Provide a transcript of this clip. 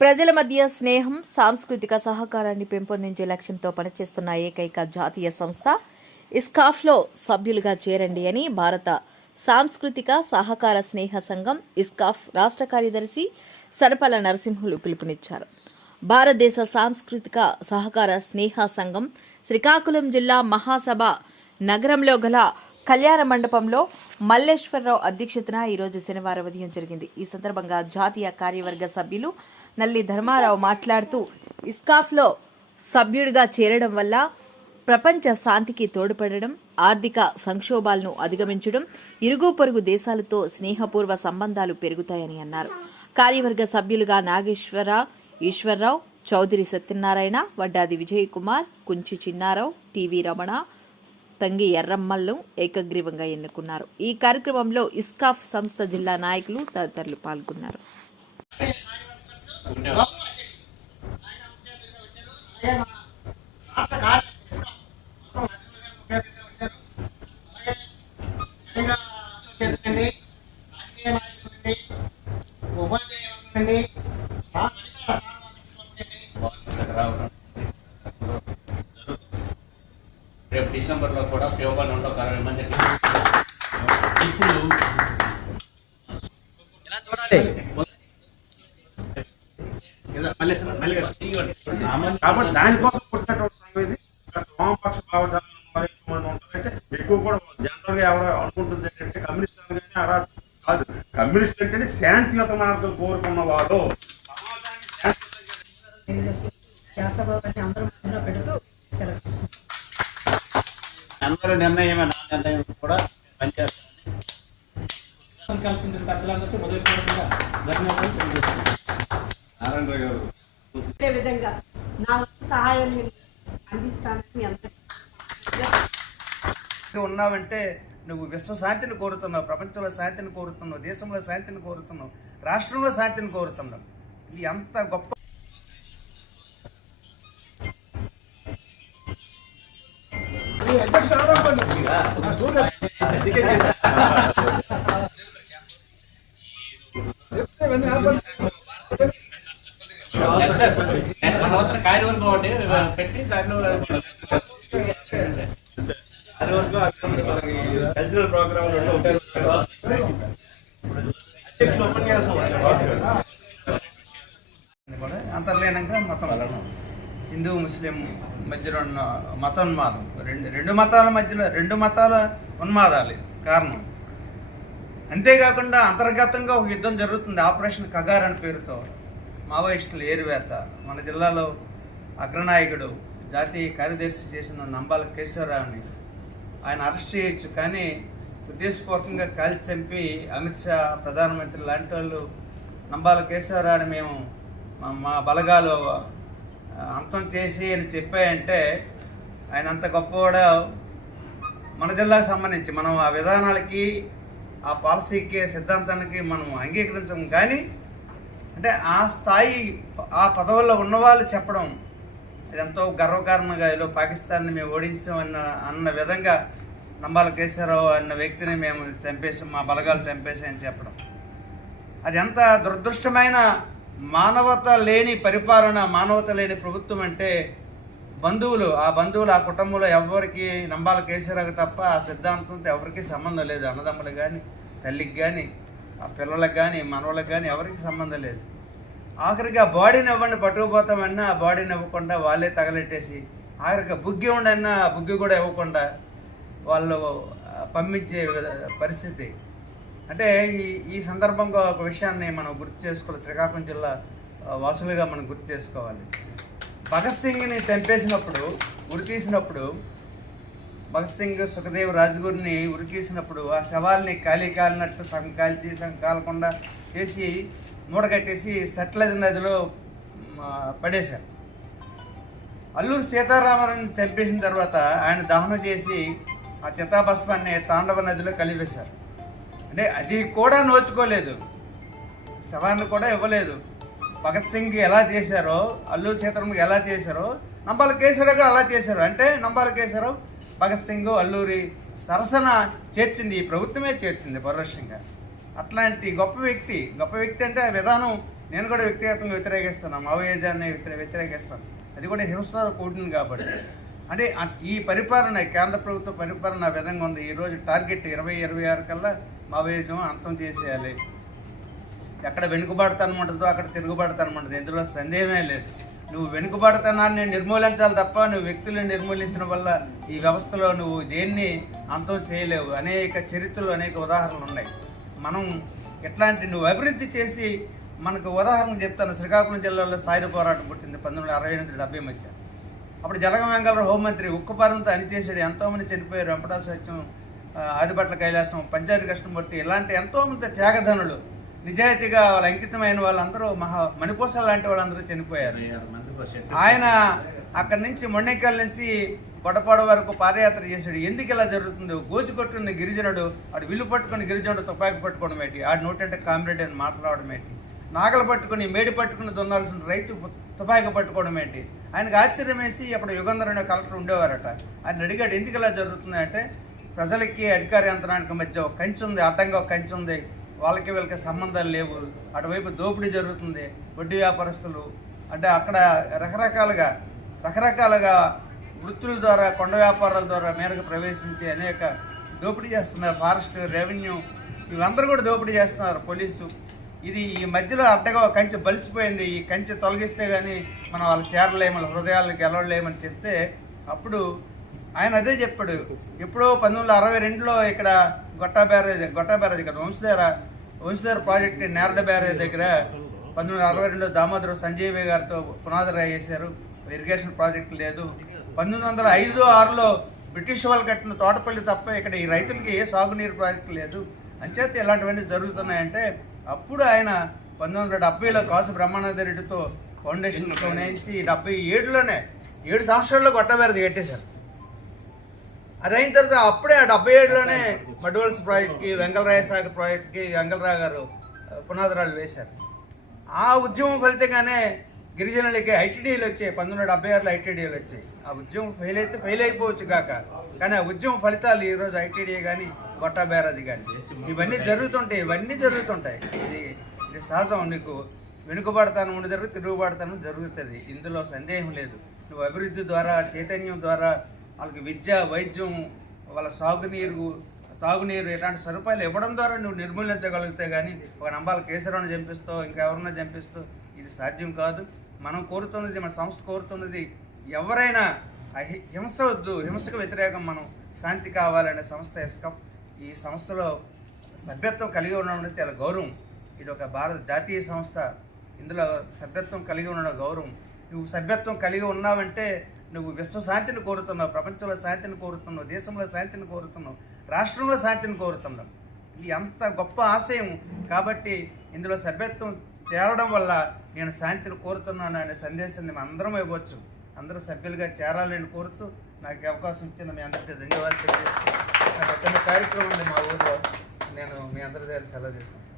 ప్రజల మధ్య స్నేహం సాంస్కృతిక సహకారాన్ని పెంపొందించే లక్ష్యంతో పనిచేస్తున్న ఏకైక జాతీయ సంస్థ ఇస్కాఫ్లో సభ్యులుగా చేరండి అని భారత సాంస్కృతిక సహకార స్నేహ సంఘం ఇస్కాఫ్ రాష్ట్ర కార్యదర్శి సరపల నరసింహులు పిలుపునిచ్చారు. భారతదేశ సాంస్కృతిక సహకార స్నేహ సంఘం శ్రీకాకుళం జిల్లా మహాసభ నగరంలో గల కళ్యాణ మండపంలో మల్లేశ్వరరావు అధ్యక్షతన ఈరోజు శనివారం ఉదయం జరిగింది. ఈ సందర్భంగా జాతీయ కార్యవర్గ సభ్యులు నల్లి ధర్మారావు మాట్లాడుతూ ఇస్కాఫ్లో సభ్యుడిగా చేరడం వల్ల ప్రపంచ శాంతికి తోడ్పడడం ఆర్థిక సంక్షోభాలను అధిగమించడం ఇరుగు పొరుగు దేశాలతో స్నేహపూర్వ సంబంధాలు పెరుగుతాయని అన్నారు. కార్యవర్గ సభ్యులుగా నాగేశ్వర ఈశ్వరరావు చౌదరి సత్యనారాయణ వడ్డాది విజయ్ కుమార్ కుంచి చిన్నారావు టీవీ రమణ తంగి ఎర్రమ్మలను ఏకగ్రీవంగా ఎన్నుకున్నారు. ఈ కార్యక్రమంలో ఇస్కాఫ్ సంస్థ జిల్లా నాయకులు తదితరులు పాల్గొన్నారు. రేపు డిసెంబర్లో కూడా ప్యోగాలు ఉండవు ఒక అరవై మంది ఇప్పుడు ఇలా చూడాలి ఇలా మళ్ళీ సార్, మళ్ళీ ఇవ్వండి. కాబట్టి దానికోసం పుట్టినటువంటి సంఘం ఇది. వామపక్ష భావజాలం మరి ఎక్కువ కూడా జనరల్గా ఎవరు అనుకుంటుంది ఏంటంటే కమ్యూనిస్ట్ అనగానే అరాచకం. కాదు. కమ్యూనిస్ట్ అంటే శాంతియుత మార్గం కోరుకున్న వాడు అందరూ మధ్యలో పెడుతూ సెలవు తీసుకుంటాం. అందరూ నిర్ణయం నా నిర్ణయం కూడా పనిచేస్తాను కల్పించిన పెద్దలందరికీ ధన్యవాదాలు తెలియజేస్తున్నాను. విధంగా నా అందిస్తానని అందరికీ. ఉన్నావంటే నువ్వు విశ్వ శాంతిని కోరుతున్నావు ప్రపంచంలో శాంతిని కోరుతున్నావు దేశంలో శాంతిని కోరుతున్నావు రాష్ట్రంలో శాంతిని కోరుతున్నావు. ఇది అంత గొప్ప పెట్టి దాంట్లో అది వరకు కల్చరల్ ప్రోగ్రామ్ అధ్యక్షులు ఉపన్యాసం కూడా అంతర్లీనంగా మతం హిందూ ముస్లిం మధ్యలో ఉన్న మత ఉన్మాదం రెండు రెండు మతాల మధ్యలో రెండు మతాల ఉన్మాదాలు కారణం. అంతేకాకుండా అంతర్గతంగా ఒక యుద్ధం జరుగుతుంది. ఆపరేషన్ కగార్ అనే పేరుతో మావోయిస్టులు ఏరువేత మన జిల్లాలో అగ్రనాయకుడు జాతీయ కార్యదర్శి చేసిన నంబాల కేశవరావుని. ఆయన అరెస్ట్ చేయొచ్చు కానీ ఉద్దేశపూర్వకంగా కాల్చి చంపి అమిత్ షా ప్రధానమంత్రి లాంటి వాళ్ళు నంబాల కేశవరావుని మేము మా- బలగాలు అంతం చేసి అని చెప్పాయంటే ఆయన అంత గొప్పవాడు? మన జిల్లాకు సంబంధించి మనం ఆ విధానాలకి ఆ పాలసీకి సిద్ధాంతానికి మనం అంగీకరించము. కానీ అంటే ఆ స్థాయి ఆ పదవుల్లో ఉన్నవాళ్ళు చెప్పడం ఎంతో గర్వకారణంగా ఏదో పాకిస్తాన్ని మేము ఓడించాం అన్న అన్న విధంగా నంబాల కేశవరావు అన్న వ్యక్తిని మేము చంపేసాం మా బలగాలు చంపేసాయని చెప్పడం. అది ఎంత దురదృష్టమైన మానవత లేని పరిపాలన మానవత లేని ప్రభుత్వం అంటే బంధువులు ఆ బంధువులు ఆ కుటుంబంలో ఎవరికి నంబాల కేసీఆర్కి తప్ప ఆ సిద్ధాంతంతో ఎవరికి సంబంధం లేదు. అన్నదమ్ములకు కానీ తల్లికి కానీ ఆ పిల్లలకు కానీ మనవలకు కానీ ఎవరికి సంబంధం లేదు. ఆఖరికి ఆ బాడీని ఇవ్వండి పట్టుకుపోతామన్నా ఆ బాడీని ఇవ్వకుండా వాళ్ళే తగలెట్టేసి ఆఖరిగా బుగ్గి ఉండన్నా ఆ బుగ్గి కూడా ఇవ్వకుండా వాళ్ళు పంపించే పరిస్థితి. అంటే ఈ ఈ సందర్భంగా ఒక విషయాన్ని మనం గుర్తు చేసుకోవాలి. శ్రీకాకుళం జిల్లా వాసులుగా మనం గుర్తు చేసుకోవాలి. భగత్ సింగ్ని చంపేసినప్పుడు ఉరి తీసినప్పుడు భగత్ సింగ్ సుఖదేవ్ రాజ్గురిని ఉరి తీసినప్పుడు ఆ శవాల్ని కాలి కాలినట్టు సగం కాల్చి సగం కాలకుండా చేసి మూడగట్టేసి సట్లెజ్ నదిలో పడేశారు. అల్లూరు సీతారామరాజు చంపేసిన తర్వాత ఆయన దహనం చేసి ఆ చితాభస్మాన్ని తాండవ నదిలో కలిపేశారు. అంటే అది కూడా నోచుకోలేదు. శవాన్ని కూడా ఇవ్వలేదు. భగత్ సింగ్ ఎలా చేశారో అల్లూరు సీతారామకి ఎలా చేశారో నంబాల కేసరావు కూడా అలా చేశారు. అంటే నంబాల కేసరావు భగత్ సింగ్ అల్లూరి సరసన చేర్చింది ఈ ప్రభుత్వమే చేర్చింది పరోక్షంగా అట్లాంటి గొప్ప వ్యక్తి గొప్ప వ్యక్తి అంటే ఆ విధానం నేను కూడా వ్యక్తిగతంగా వ్యతిరేకిస్తాను. మావోయిజాన్ని వ్యతిరే వ్యతిరేకిస్తాను. అది కూడా హింసతో కూడింది కాబట్టి. అంటే ఈ పరిపాలన కేంద్ర ప్రభుత్వ పరిపాలన ఆ విధంగా ఉంది. ఈరోజు టార్గెట్ ఇరవై ఇరవై ఆరు కల్లా మావోయిజం అంతం చేసేయాలి. ఎక్కడ వెనుకబాటుతనం ఉంటుందో అక్కడ తిరుగుబాటుతనం ఉంటుంది. ఇందులో సందేహమే లేదు. నువ్వు వెనుకబడతానాన్ని నిర్మూలించాలి తప్ప నువ్వు వ్యక్తులను నిర్మూలించడం వల్ల ఈ వ్యవస్థలో నువ్వు దేన్ని అంతం చేయలేవు. అనేక చరిత్రలు అనేక ఉదాహరణలు ఉన్నాయి. మనం ఎట్లాంటి నువ్వు అభివృద్ధి చేసి మనకు ఉదాహరణ చెప్తాను శ్రీకాకుళం జిల్లాలో సాయుధ పోరాటం పుట్టింది పంతొమ్మిది వందల అరవై ఎనిమిది డెబ్బై మధ్య. అప్పుడు జలగమంగళ హోంమంత్రి ఉక్కుపారంతో అణిచేసాడు ఎంతోమంది చనిపోయారు. వెంపటా సత్యం ఆదిపట్ల కైలాసం పంచాయతీ కృష్ణమూర్తి ఇలాంటి ఎంతోమంది త్యాగధనులు. నిజాయితీగా వాళ్ళ అంకితమైన వాళ్ళందరూ మహా మణిపూస లాంటి వాళ్ళందరూ చనిపోయారు. ఆయన అక్కడి నుంచి మొండెక్కల్ నుంచి గొడపాడు వరకు పాదయాత్ర చేశాడు. ఎందుకు ఇలా జరుగుతుంది? గోచి కొట్టుకున్న గిరిజనుడు ఆడు విల్లు పట్టుకుని గిరిజనుడు తుపాకి పట్టుకోవడం ఏంటి? ఆడు నోటంటే కామ్రేడ్ అని మాట్లాడడం ఏంటి? నాగలు పట్టుకుని మేడి పట్టుకుని దున్నాల్సిన రైతు తుపాకి పట్టుకోవడం ఏంటి? ఆయనకు ఆశ్చర్యం వేసి అప్పుడు యుగంధర్ అనే కలెక్టర్ ఉండేవారట. ఆయన అడిగాడు ఎందుకు ఇలా జరుగుతుంది అంటే ప్రజలకి అధికార యంత్రానికి మధ్య ఒక కంచి ఉంది అడ్డంగా ఒక కంచి ఉంది. వాళ్ళకి వీళ్ళకి సంబంధాలు లేవు. అటువైపు దోపిడీ జరుగుతుంది. వడ్డీ వ్యాపారస్తులు. అంటే అక్కడ రకరకాలుగా రకరకాలుగా వృత్తుల ద్వారా కొండ వ్యాపారాల ద్వారా మేరకు ప్రవేశించి అనేక దోపిడీ చేస్తున్నారు. ఫారెస్ట్ రెవెన్యూ వీళ్ళందరూ కూడా దోపిడీ చేస్తున్నారు పోలీసు. ఇది ఈ మధ్యలో అడ్డగా కంచె బలిసిపోయింది. ఈ కంచె తొలగిస్తే కానీ మనం వాళ్ళు చేరలేమని వాళ్ళ హృదయాలను గెలవలేమని చెప్తే అప్పుడు ఆయన అదే చెప్పాడు. ఎప్పుడో పంతొమ్మిది వందల అరవై రెండులో ఇక్కడ గొట్టా బ్యారేజ్ గొట్టా బ్యారేజ్ ఇక్కడ వంశధార వంశధార ప్రాజెక్ట్ నేరడ బ్యారేజ్ దగ్గర పంతొమ్మిది వందల అరవై రెండులో దామోదర సంజీవి గారితో పునాది రాయి వేశారు. ఇరిగేషన్ ప్రాజెక్ట్ లేదు. పంతొమ్మిది వందల ఐదు ఆరులో బ్రిటిష్ వాళ్ళు కట్టిన తోటపల్లి తప్ప ఇక్కడ ఈ రైతులకి ఏ సాగునీరు ప్రాజెక్ట్ లేదు. అంచేత ఇలాంటివన్నీ జరుగుతున్నాయంటే అప్పుడు ఆయన పంతొమ్మిది వందల డెబ్బైలో కాసు బ్రహ్మానంద రెడ్డితో ఫౌండేషన్ వేయించి డెబ్బై ఏడులోనే ఏడు సంవత్సరాల్లో గొట్టబేరది కట్టేశారు. అది అయిన తర్వాత అప్పుడే ఆ డెబ్బై ఏడులోనే మడ్వల్స్ ప్రాజెక్ట్కి వెంగళరాయ సాగర్ ప్రాజెక్ట్కి వెంగళరావు గారు పునాదిరాలు వేశారు. ఆ ఉద్యమం ఫలితంగానే గిరిజనులకి ఐటీడీలు వచ్చాయి. పంతొమ్మిది వందల డెబ్బై ఆరులో ఐటీడీలు వచ్చాయి. ఆ ఉద్యమం ఫెయిల్ అయితే ఫెయిల్ అయిపోవచ్చు కాక. కానీ ఆ ఉద్యమం ఫలితాలు ఈరోజు ఐటీడీ కానీ గొట్టా బ్యారేజ్ కానీ ఇవన్నీ జరుగుతుంటాయి ఇవన్నీ జరుగుతుంటాయి. ఇది ఇది సహజం. నీకు వెనుకబడతాను ఉండి జరుగుతుంది తిరుగుబడతాను జరుగుతుంది. ఇందులో సందేహం లేదు. నువ్వు అభివృద్ధి ద్వారా చైతన్యం ద్వారా వాళ్ళకి విద్య వైద్యం వాళ్ళ సాగునీరు తాగునీరు ఇలాంటి సదుపాయాలు ఇవ్వడం ద్వారా నువ్వు నిర్మూలించగలిగితే కానీ ఒక నంబాల కేసరాన్ని చంపిస్తూ ఇంకెవరన్నా చంపిస్తూ ఇది సాధ్యం కాదు. మనం కోరుతున్నది మన సంస్థ కోరుతున్నది ఎవరైనా హింస వద్దు హింసకు వ్యతిరేకం మనం శాంతి కావాలనే సంస్థ ఎస్కప్. ఈ సంస్థలో సభ్యత్వం కలిగి ఉండడం అనేది చాలా గౌరవం. ఇది ఒక భారత జాతీయ సంస్థ. ఇందులో సభ్యత్వం కలిగి ఉండడం గౌరవం. నువ్వు సభ్యత్వం కలిగి ఉన్నావంటే నువ్వు విశ్వ శాంతిని కోరుతున్నావు ప్రపంచంలో శాంతిని కోరుతున్నావు దేశంలో శాంతిని కోరుతున్నావు రాష్ట్రంలో శాంతిని కోరుతున్నావు. ఇది అంత గొప్ప ఆశయం. కాబట్టి ఇందులో సభ్యత్వం చేరడం వల్ల నేను శాంతిని కోరుతున్నాను అనే సందేశాన్ని మేము అందరం ఇవ్వచ్చు. అందరూ సభ్యులుగా చేరాలని కోరుతూ నాకు అవకాశం ఇచ్చిన మీ అందరికీ ధన్యవాదాలు తెలియజేస్తాను నాకు చిన్న కార్యక్రమం ఉంది మా ఊర్లో. నేను మీ అందరి దగ్గర సెలవు తీసుకుంటాను.